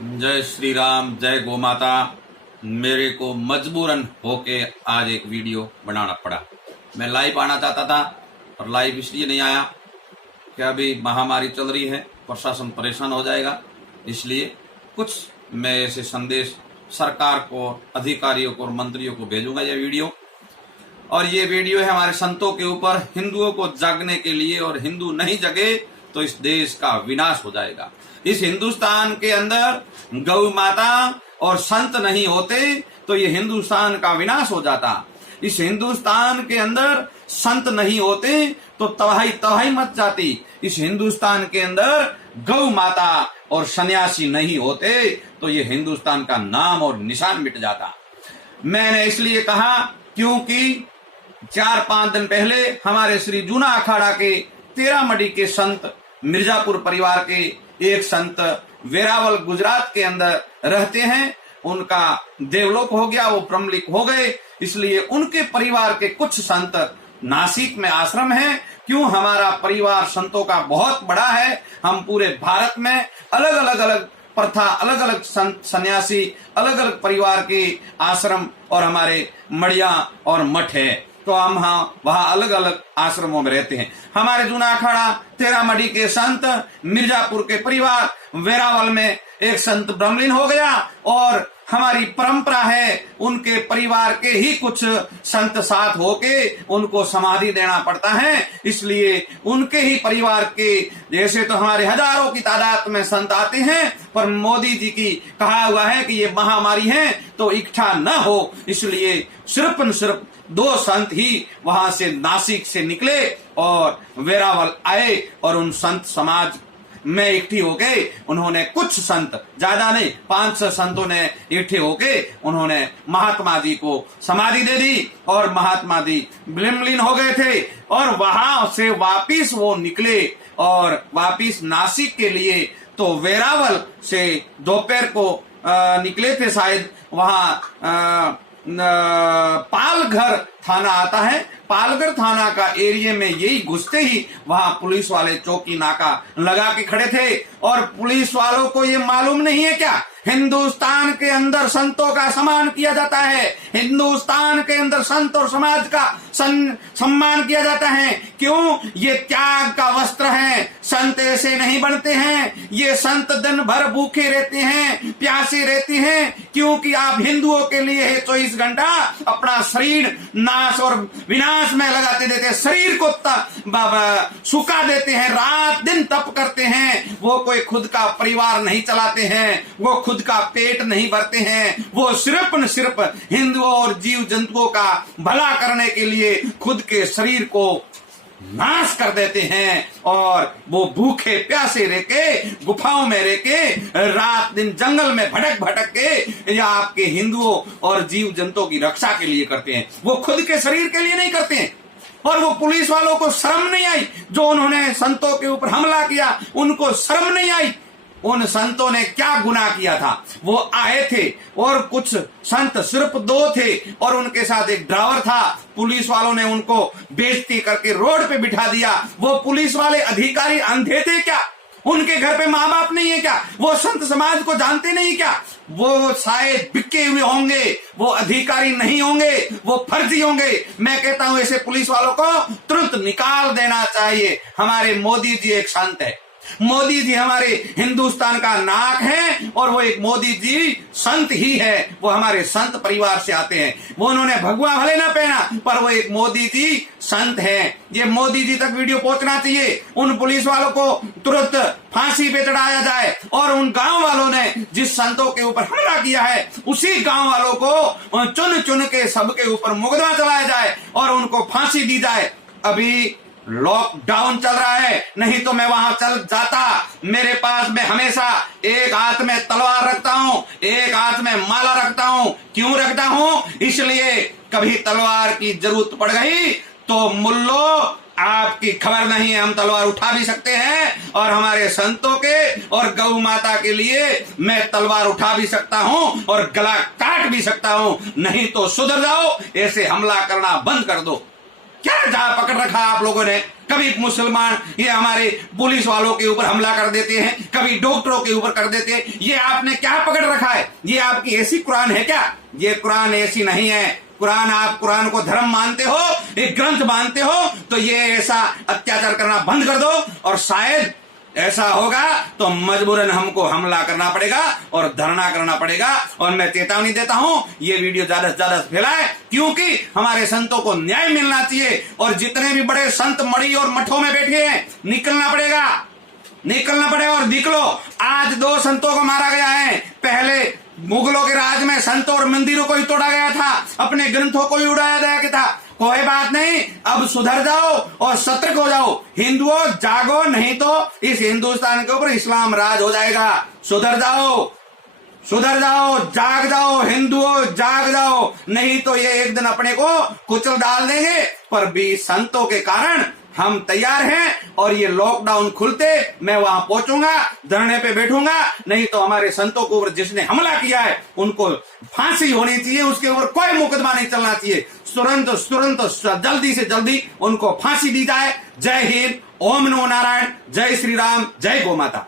जय श्री राम, जय गौ माता। मेरे को मजबूरन होके आज एक वीडियो बनाना पड़ा। मैं लाइव आना चाहता था और लाइव इसलिए नहीं आया कि अभी महामारी चल रही है, प्रशासन परेशान हो जाएगा। इसलिए कुछ मैं ऐसे संदेश सरकार को, अधिकारियों को और मंत्रियों को भेजूंगा ये वीडियो। और ये वीडियो है हमारे संतों के ऊपर, हिंदुओं को जागने के लिए। और हिंदू नहीं जगे तो इस देश का विनाश हो जाएगा। इस हिंदुस्तान के अंदर गौ माता और संत नहीं होते तो ये हिंदुस्तान का विनाश हो जाता। इस हिंदुस्तान के अंदर संत नहीं होते तो तबाही तबाही मच जाती। इस हिंदुस्तान के अंदर गौ माता और सन्यासी नहीं होते तो ये हिंदुस्तान का नाम और निशान मिट जाता। मैंने इसलिए कहा क्योंकि 4-5 दिन पहले हमारे श्री जूना अखाड़ा के 13 मडी के संत, मिर्जापुर परिवार के एक संत वेरावल गुजरात के अंदर रहते हैं, उनका देवलोक हो गया, वो ब्रह्मलीक हो गए। इसलिए उनके परिवार के कुछ संत नासिक में आश्रम है। क्यों? हमारा परिवार संतों का बहुत बड़ा है। हम पूरे भारत में अलग अलग प्रथा, अलग अलग संत सन्यासी, अलग अलग परिवार के आश्रम और हमारे मड़िया और मठ है। तो हम वहां अलग अलग आश्रमों में रहते हैं। हमारे जूना अखाड़ा 13 मडी के संत, मिर्जापुर के परिवार, वेरावल में एक संत ब्रह्मलीन हो गया। और हमारी परंपरा है उनके परिवार के ही कुछ संत साथ होके उनको समाधि देना पड़ता है। इसलिए उनके ही परिवार के जैसे तो हमारे हजारों की तादाद में संत आते हैं, पर मोदी जी की कहा हुआ है कि ये महामारी है तो इकट्ठा न हो। इसलिए सिर्फ 2 संत ही वहां से नासिक से निकले और वेरावल आए। और उन संत समाज में इकट्ठी होके उन्होंने कुछ संत, ज्यादा नहीं, 500 संतों ने इकट्ठे होके उन्होंने महात्मा जी को समाधि दे दी। और महात्मा जी ब्रह्मलीन हो गए थे। और वहां से वापिस वो निकले और वापिस नासिक के लिए। तो वेरावल से दोपहर को निकले थे शायद। वहां पालघर थाना आता है, पालघर थाना का एरिया में यही घुसते ही वहां पुलिस वाले चौकी नाका लगा के खड़े थे। और पुलिस वालों को ये मालूम नहीं है क्या हिंदुस्तान के अंदर संतों का सम्मान किया जाता है, हिंदुस्तान के अंदर संत और समाज का सम्मान किया जाता है। क्यों? ये त्याग का वस्त्र है। संत ऐसे नहीं बनते हैं। ये संत दिन भर भूखे रहते हैं, प्यासे रहते हैं, क्योंकि आप हिंदुओं के लिए 24 घंटा अपना शरीर नाश और विनाश में लगाते देते, शरीर को सुखा देते हैं, रात दिन तप करते हैं। वो कोई खुद का परिवार नहीं चलाते हैं, वो खुद का पेट नहीं भरते हैं। वो सिर्फ न सिर्फ हिंदुओं और जीव जंतुओं का भला करने के लिए खुद के शरीर को नाश कर देते हैं। और वो भूखे प्यासे रह के, गुफाओं में रह के, रात दिन जंगल में भटक के या आपके हिंदुओं और जीव जंतुओं की रक्षा के लिए करते हैं। वो खुद के शरीर के लिए नहीं करते हैं। और वो पुलिस वालों को शर्म नहीं आई जो उन्होंने संतों के ऊपर हमला किया, उनको शर्म नहीं आई। उन संतों ने क्या गुनाह किया था? वो आए थे और कुछ संत, सिर्फ 2 थे और उनके साथ एक ड्राइवर था। पुलिस वालों ने उनको बेइज्जती करके रोड पे बिठा दिया। वो पुलिस वाले अधिकारी अंधे थे क्या? उनके घर पे माँ बाप नहीं है क्या? वो संत समाज को जानते नहीं क्या? वो शायद बिके हुए होंगे, वो अधिकारी नहीं होंगे, वो फर्जी होंगे। मैं कहता हूं ऐसे पुलिस वालों को तुरंत निकाल देना चाहिए। हमारे मोदी जी एक संत है, मोदी जी हमारे हिंदुस्तान का नाक है और वो एक मोदी जी संत ही है। वो हमारे संत परिवार से आते हैं। वो उन्होंने भगवा भले ना पहना, पर वो एक मोदी जी संत है। ये मोदी जी तक वीडियो पहुंचना चाहिए। उन पुलिस वालों को तुरंत फांसी पे चढ़ाया जाए। और उन गांव वालों ने जिस संतों के ऊपर हमला किया है, उसी गांव वालों को चुन चुन के सबके ऊपर मुकदमा चलाया जाए और उनको फांसी दी जाए। अभी लॉकडाउन चल रहा है, नहीं तो मैं वहां चल जाता। मेरे पास मैं हमेशा एक हाथ में तलवार रखता हूं, एक हाथ में माला रखता हूं। क्यों रखता हूं? इसलिए कभी तलवार की जरूरत पड़ गई तो मुल्लो आपकी खबर नहीं है, हम तलवार उठा भी सकते हैं। और हमारे संतों के और गौ माता के लिए मैं तलवार उठा भी सकता हूं और गला काट भी सकता हूं। नहीं तो सुधर जाओ, ऐसे हमला करना बंद कर दो। क्या जा पकड़ रखा आप लोगों ने? कभी मुसलमान ये हमारे पुलिस वालों के ऊपर हमला कर देते हैं, कभी डॉक्टरों के ऊपर कर देते हैं। ये आपने क्या पकड़ रखा है? ये आपकी ऐसी कुरान है क्या? ये कुरान ऐसी नहीं है। कुरान, आप कुरान को धर्म मानते हो, एक ग्रंथ मानते हो, तो ये ऐसा अत्याचार करना बंद कर दो। और शायद ऐसा होगा तो मजबूरन हमको हमला करना पड़ेगा और धरना करना पड़ेगा। और मैं चेतावनी देता हूं, ये वीडियो ज्यादा से ज्यादा फैलाए, क्योंकि हमारे संतों को न्याय मिलना चाहिए। और जितने भी बड़े संत मड़ी और मठों में बैठे हैं, निकलना पड़ेगा और निकलो। आज 2 संतों को मारा गया है। पहले मुगलों के राज में संतों और मंदिरों को ही तोड़ा गया था, अपने ग्रंथों को ही उड़ाया गया था। कोई बात नहीं, अब सुधर जाओ और सतर्क हो जाओ। हिंदुओं जागो, नहीं तो इस हिंदुस्तान के ऊपर इस्लाम राज हो जाएगा। सुधर जाओ, जाग जाओ हिंदुओं, जाग जाओ, नहीं तो ये एक दिन अपने को कुचल डाल देंगे। पर भी संतों के कारण हम तैयार हैं, और ये लॉकडाउन खुलते मैं वहां पहुंचूंगा, धरने पे बैठूंगा। नहीं तो हमारे संतों के ऊपर जिसने हमला किया है उनको फांसी होनी चाहिए, उसके ऊपर कोई मुकदमा नहीं चलना चाहिए। तुरंत जल्दी से जल्दी उनको फांसी दी जाए। जय हिंद, ओम नमो नारायण, जय श्री राम, जय गौ माता।